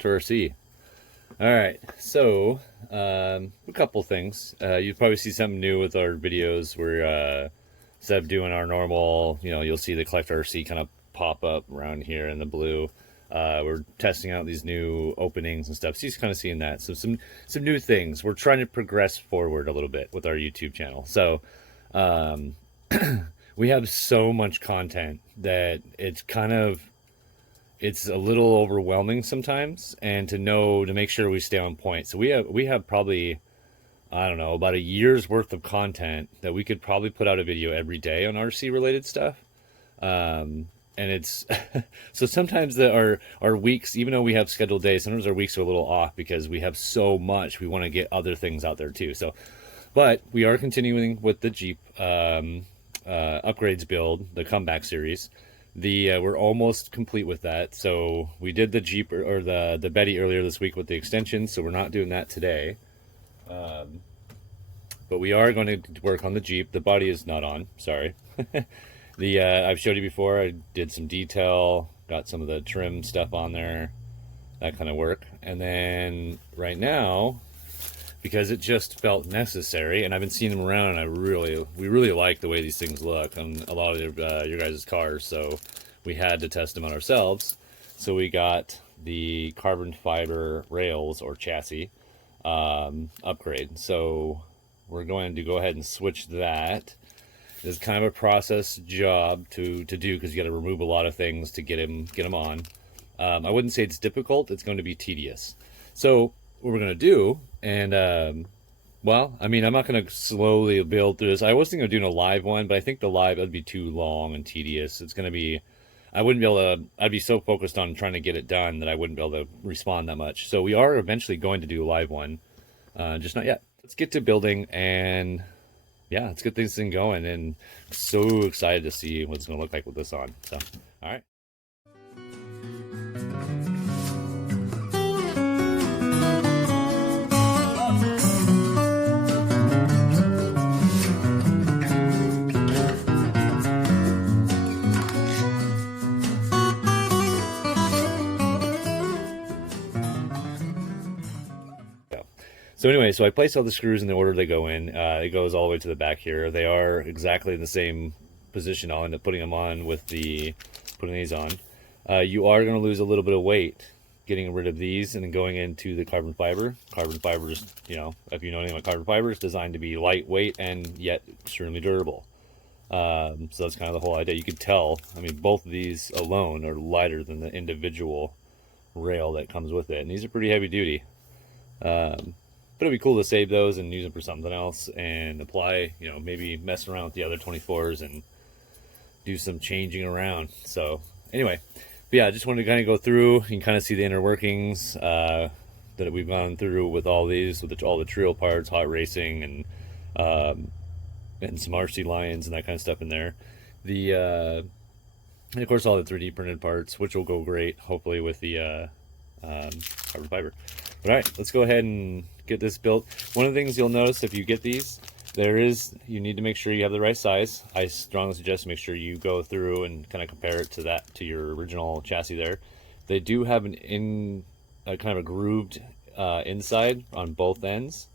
Collector RC. All right, so a couple things. You'll probably see something new with our videos where instead of doing our normal, you'll see the Collector RC kind of pop up around here in the blue. We're testing out these new openings and stuff. So you're kind of seeing that. So some new things. We're trying to progress forward a little bit with our YouTube channel. So we have so much content that it's a little overwhelming sometimes, and to make sure we stay on point. So we have probably, I don't know, about a year's worth of content that we could probably put out a video every day on RC related stuff. And it's so sometimes our weeks, even though we have scheduled days, sometimes our weeks are a little off because we have so much. We want to get other things out there too. So, but we are continuing with the Jeep upgrades build, the comeback series. We're almost complete with that. So we did the Jeep or the Betty earlier this week with the extension, so we're not doing that today. But we are going to work on the Jeep. The body is not on, sorry. I've showed you before, I did some detail, got some of the trim stuff on there, that kind of work. And then right now, because it just felt necessary, and I've been seeing them around, and we really like the way these things look on a lot of your guys' cars, so we had to test them on ourselves. So we got the carbon fiber rails or chassis upgrade. So we're going to go ahead and switch that. It's kind of a process job to do because you got to remove a lot of things to get them on. I wouldn't say it's difficult. It's going to be tedious. So what we're going to do, and well, I mean, I'm not going to slowly build through this. I was thinking of doing a live one, but I think the live would be too long and tedious. It's going to be, I wouldn't be able to, I'd be so focused on trying to get it done that I wouldn't be able to respond that much. So we are eventually going to do a live one, just not yet. Let's get to building, and yeah, let's get this thing going, and so excited to see what it's going to look like with this on. So, all right. So anyway, so I placed all the screws in the order they go in. It goes all the way to the back here. They are exactly in the same position. I'll end up putting them on with putting these on. You are going to lose a little bit of weight getting rid of these and then going into the carbon fiber. Carbon fiber is, if you know anything about carbon fiber, it's designed to be lightweight and yet extremely durable. So that's kind of the whole idea. You could tell, I mean, both of these alone are lighter than the individual rail that comes with it. And these are pretty heavy duty. But it'd be cool to save those and use them for something else and apply, maybe mess around with the other 24s and do some changing around. So anyway, but yeah, I just wanted to kind of go through. You can kind of see the inner workings that we've gone through with all these, with all the trail parts, hot racing, and some RC lines and that kind of stuff in there. And of course all the 3D printed parts, which will go great, hopefully, with the carbon fiber. But all right, let's go ahead and get this built. One of the things you'll notice if you get these, you need to make sure you have the right size. I strongly suggest make sure you go through and kind of compare it to your original chassis there. They do have kind of a grooved inside on both ends.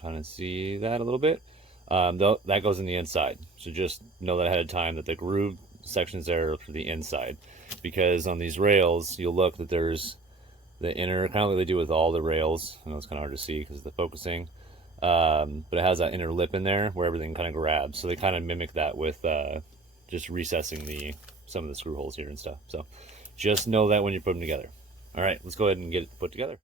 Kind of see that a little bit. That goes in the inside. So just know that ahead of time that the grooved sections there are for the inside, because on these rails you'll look that there's the inner, kind of like they do with all the rails. I know it's kind of hard to see because of the focusing, but it has that inner lip in there where everything kind of grabs. So they kind of mimic that with just recessing some of the screw holes here and stuff. So just know that when you put them together. All right, let's go ahead and get it put together.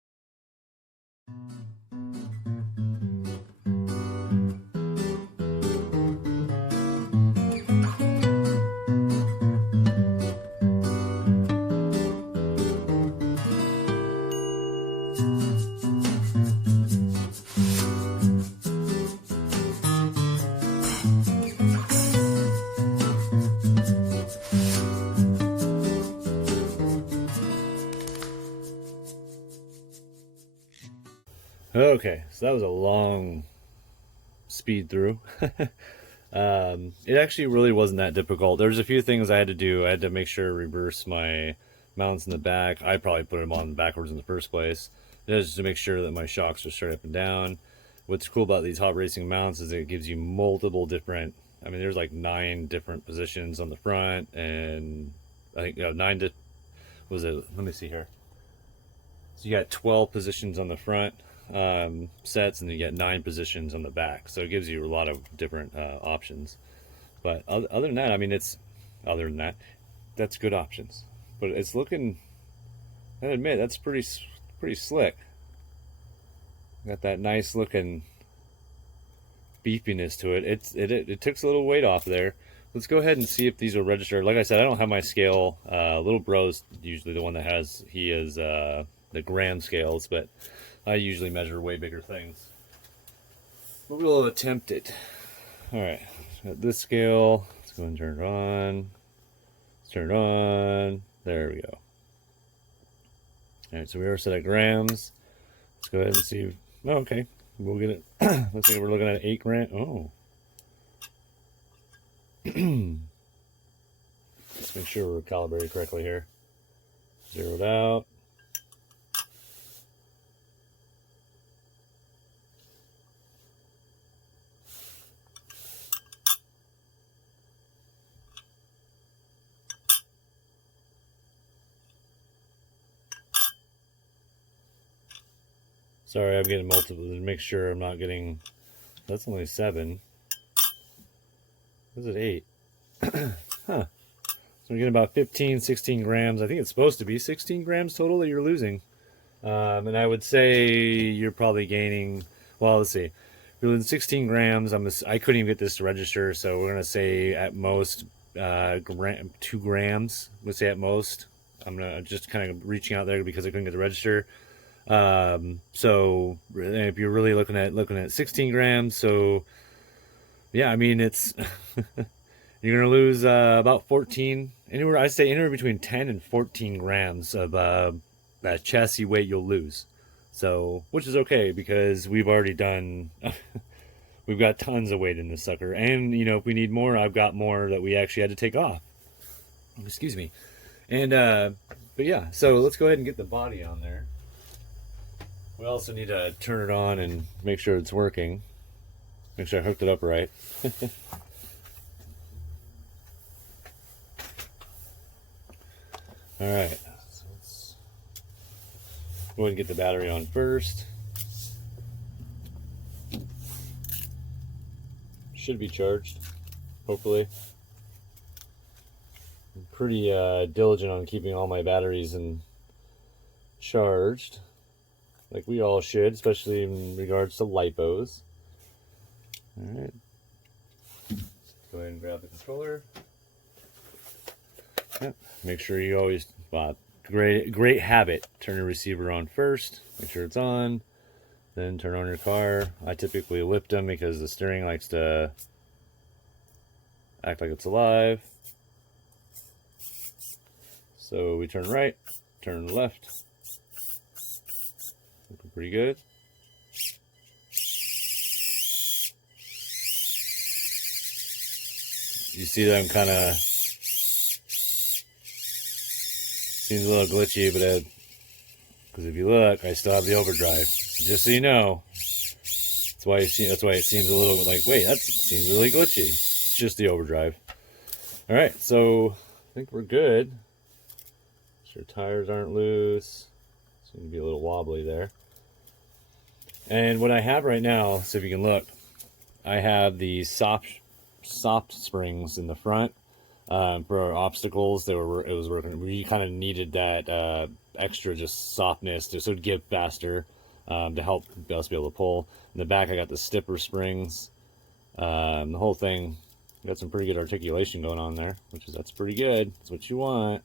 Okay, so that was a long speed through. It actually really wasn't that difficult. There's a few things I had to do. I had to make sure to reverse my mounts in the back. I probably put them on backwards in the first place, just to make sure that my shocks are straight up and down. What's cool about these hot racing mounts is it gives you multiple different, I mean, there's like 9 different positions on the front, and I think, 9 to, what was it? Let me see here. So you got 12 positions on the front sets, and then you get 9 positions on the back. So it gives you a lot of different options. But other than that, I mean, that's good options. But it's looking, I admit, that's pretty slick. Got that nice looking beefiness to it. It took a little weight off there. Let's go ahead and see if these are registered. Like I said, I don't have my scale. Little bro's usually the one that has, he is the gram scales, but I usually measure way bigger things. But we'll attempt it. All right, got this scale. Let's go and turn it on. Let's turn it on. There we go. All right, so we are set at grams. Let's go ahead and see. Oh, okay, we'll get it. Looks like we're looking at 8 grams. Oh. Let's make sure we're calibrated correctly here. Zeroed out. Sorry, I'm getting multiple to make sure I'm not getting. That's only 7. Is it 8? Huh. So we're getting about 15, 16 grams. I think it's supposed to be 16 grams total that you're losing. And I would say you're probably gaining, well, let's see. You're losing 16 grams. I couldn't even get this to register, so we're going to say at most 2 grams. Let's say at most. I'm just kind of reaching out there because I couldn't get the register. So if you're really looking at 16 grams, so yeah, I mean, it's you're gonna lose about 14, I say anywhere between 10 and 14 grams of that chassis weight you'll lose. So, which is okay because we've already done we've got tons of weight in this sucker, and if we need more, I've got more that we actually had to take off. Excuse me. And but yeah, so let's go ahead and get the body on there. We also need to turn it on and make sure it's working. Make sure I hooked it up right. All right, so let's go ahead and get the battery on first. Should be charged, hopefully. I'm pretty diligent on keeping all my batteries charged, like we all should, especially in regards to lipos. All right, let's go ahead and grab the controller. Yep. Make sure you always, great habit, turn your receiver on first, make sure it's on, then turn on your car. I typically lift them because the steering likes to act like it's alive. So we turn right, turn left. Looking pretty good. You see that I'm kind of, seems a little glitchy, but because if you look, I still have the overdrive. Just so you know, that's why it seems a little like, wait, that seems really glitchy. It's just the overdrive. All right, so I think we're good. Sure, tires aren't loose. Seem to be a little wobbly there. And what I have right now, so if you can look, I have the soft springs in the front. For our obstacles, it was working. We kind of needed that extra just softness so it'd give faster to help us be able to pull. In the back, I got the stipper springs. The whole thing got some pretty good articulation going on there, that's pretty good. That's what you want.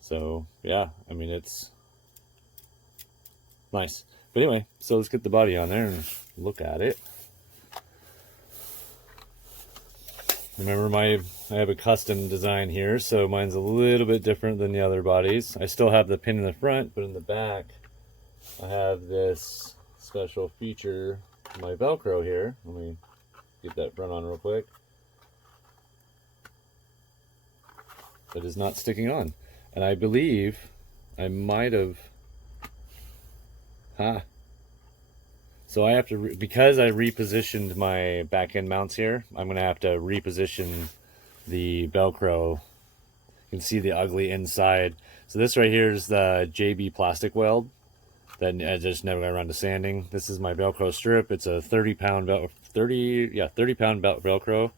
So yeah, I mean, it's nice. But anyway, so let's get the body on there and look at it. Remember, I have a custom design here, so mine's a little bit different than the other bodies. I still have the pin in the front, but in the back, I have this special feature, my Velcro here. Let me get that front on real quick. That is not sticking on. And I believe I might have, so I have to, because I repositioned my back end mounts here, I'm going to have to reposition the Velcro. You can see the ugly inside. So this right here is the JB plastic weld that I just never got around to sanding. This is my Velcro strip. It's a 30-pound 30-pound Velcro.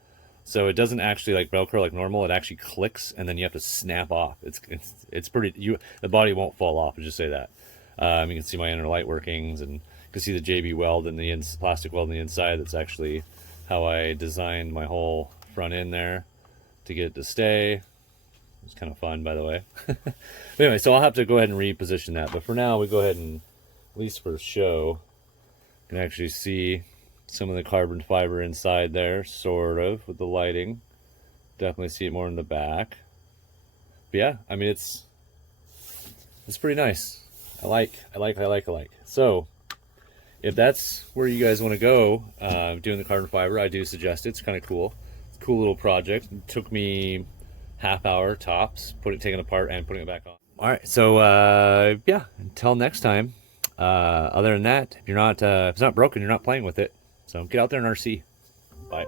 So it doesn't actually like Velcro like normal. It actually clicks and then you have to snap off. It's pretty. The body won't fall off. I'll just say that. You can see my inner light workings, and you can see the JB weld and the plastic weld on the inside. That's actually how I designed my whole front end there to get it to stay. It's kind of fun, by the way. But anyway, so I'll have to go ahead and reposition that. But for now, we go ahead and, at least for the show, you can actually see some of the carbon fiber inside there, sort of, with the lighting. Definitely see it more in the back. But yeah, I mean, it's pretty nice. I like. So, if that's where you guys want to go, doing the carbon fiber, I do suggest it. It's kind of cool. It's a cool little project. It took me half hour tops, taking it apart and putting it back on. All right, so yeah, until next time. Other than that, if it's not broken, you're not playing with it. So get out there and RC. Bye.